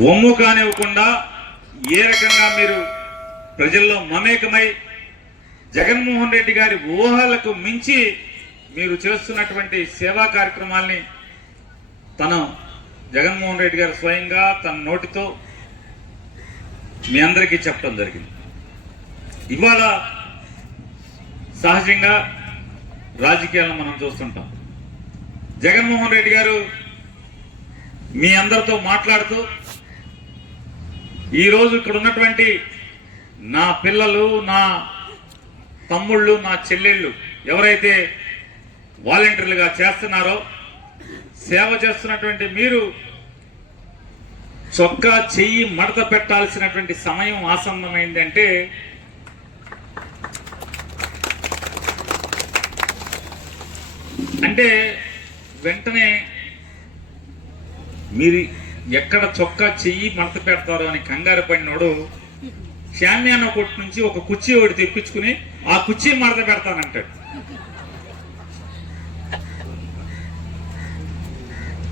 ఒమ్ము కానివ్వకుండా ఏ రకంగా మీరు ప్రజల్లో మమేకమై జగన్మోహన్ రెడ్డి గారి ఊహలకు మించి మీరు చేస్తున్నటువంటి సేవా కార్యక్రమాల్ని తను జగన్మోహన్ రెడ్డి గారు స్వయంగా తన నోటితో మీ అందరికీ చెప్పడం జరిగింది. ఇవాళ సహజంగా రాజకీయాలను మనం చూస్తుంటాం. జగన్మోహన్ రెడ్డి గారు మీ అందరితో మాట్లాడుతూ ఈరోజు ఇక్కడ ఉన్నటువంటి నా పిల్లలు నా తమ్ముళ్ళు నా చెల్లెళ్ళు ఎవరైతే వాలంటీర్లుగా చేస్తున్నారో సేవ చేస్తున్నటువంటి మీరు చొక్కా చెయ్యి మడత పెట్టాల్సినటువంటి సమయం ఆసన్నమైందంటే అంటే వెంటనే మీరు ఎక్కడ చొక్కా చెయ్యి మడత పెడతారు అని కంగారు పడినోడు శామ్యాన కొట్టు నుంచి ఒక కుర్చీ ఒకటి తెప్పించుకుని ఆ కుర్చీ మడత పెడతానంటాడు.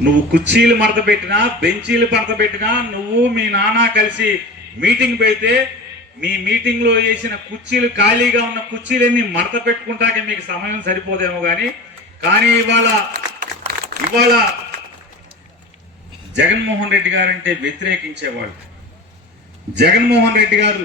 నువ్వు కుర్చీలు మడత పెట్టినా బెంచీలు మడత పెట్టినా నువ్వు మీ నాన్న కలిసి మీటింగ్ పెడితే మీ మీటింగ్లో వేసిన కుర్చీలు ఖాళీగా ఉన్న కుర్చీలన్నీ మడత పెట్టుకుంటాకే మీకు సమయం సరిపోదేమో కానీ కానీ ఇవాళ ఇవాళ జగన్మోహన్ రెడ్డి గారంటే వ్యతిరేకించేవాళ్ళు. జగన్మోహన్ రెడ్డి గారు